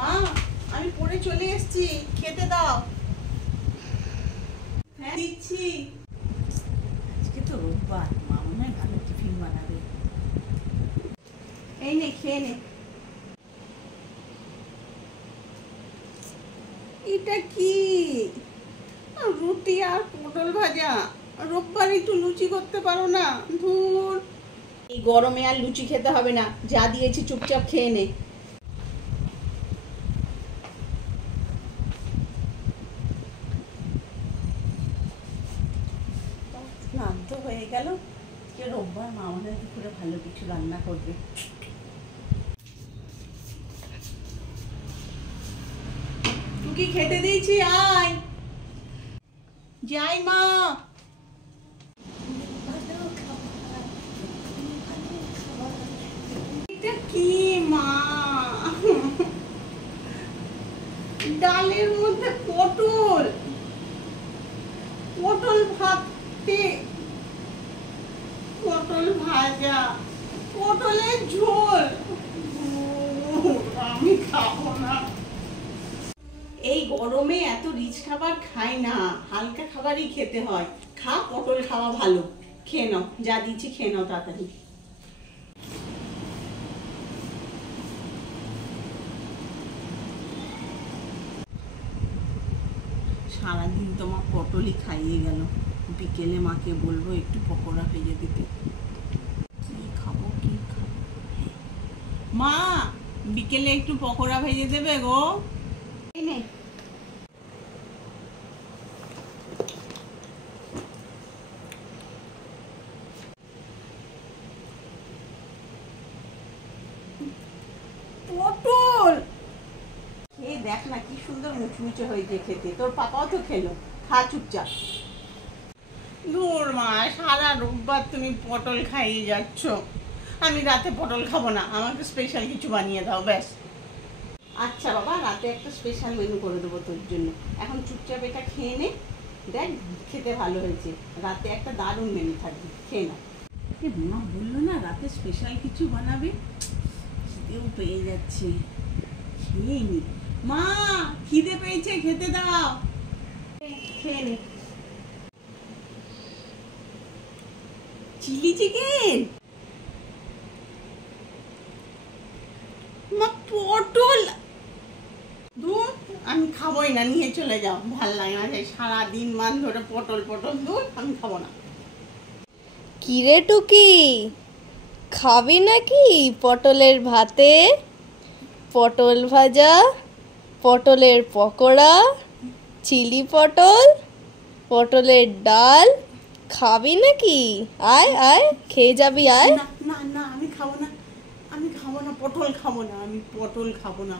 মা আমি পড়ে চলে এসেছি, খেতে দাও। হ্যাঁ দিচ্ছি। আজকে তো রোববার, মা মনে হয় ভালো টিফিন বানাবে। এই নে খেয়ে নে। এটা কি? রুটি আর পটল ভাজা। রোববার একটু লুচি করতে পারো না? ধুর, এই গরমে আর লুচি খেতে হবে না, যা দিয়েছি চুপচাপ খেয়ে নে। স্নান তো হয়ে গেল, যে রোববার মা আমাদের দুপুরে ভালো কিছু রান্না করবে। তুই কি খেতে দিয়েছি? আয় যাই মা। এটা কি মা? ডালের মধ্যে পটল, পটল ভাতে, পটল ভাজা, পটলের ঝোল। আমি খাবো না। এই গরমে এত রিচ খাবার খাই না, হালকা খাবারই খেতে হয়। খা, পটল খাওয়া ভালো। খেয়ে নাও, যা দিচ্ছি খেয়ে নাও তাড়াতাড়ি। সারাদিন তোমার পটলই খাইয়ে গেল, বিকেলে মাকে বলবো একটু পকোড়া ভেজে দিতে। কি খাবো কি খাবো? মা বিকেলে একটু পকোড়া ভেজে দেবে গো? পটল এই দেখ না কি সুন্দর মুচমুচে হয়েছে খেতে। তোর পাপাও তো খেলো, খা চুপচাপ। দূর মা, সারা রোববার তুমি পটল খাইয়ে যাচ্ছ। আমি রাতে পটল খাবো না, আমাকে স্পেশাল কিছু বানিয়ে দাও ব্যাস। আচ্ছা বাবা, রাতে একটা স্পেশাল মেনু করে দেবো তোর জন্য। এখন চুপচাপ এটা খেয়ে নে, দেখ খেতে ভালো হয়েছে। রাতে একটা দারুণ মেনু থাকবে, খেয়ে না। মা বললো না রাতে স্পেশাল কিছু বানাবে, খিদেও পেয়ে যাচ্ছে, খেয়ে নি। মা খিদে পেয়েছে, খেতে দাও। খেয়ে নে। চিলি চিকেন, মা পটল। দূর, আমি খাবোই না, নিয়ে চলে যাও। ভাল লাগে না, সারাদিন মান ধরে পটল পটল। দূর, আমি খাবো না। কিরে টুকি, খাবি নাকি পটলের ভাতে, পটল ভাজা, পটলের পকোড়া, চিলি পটল, পটলের ডাল? খাবি নাকি? আয় আয়, খেয়ে যাবি, আয়। না না না, আমি খাবো না, আমি খাবো না, পটল খাবো না, আমি পটল খাবো না।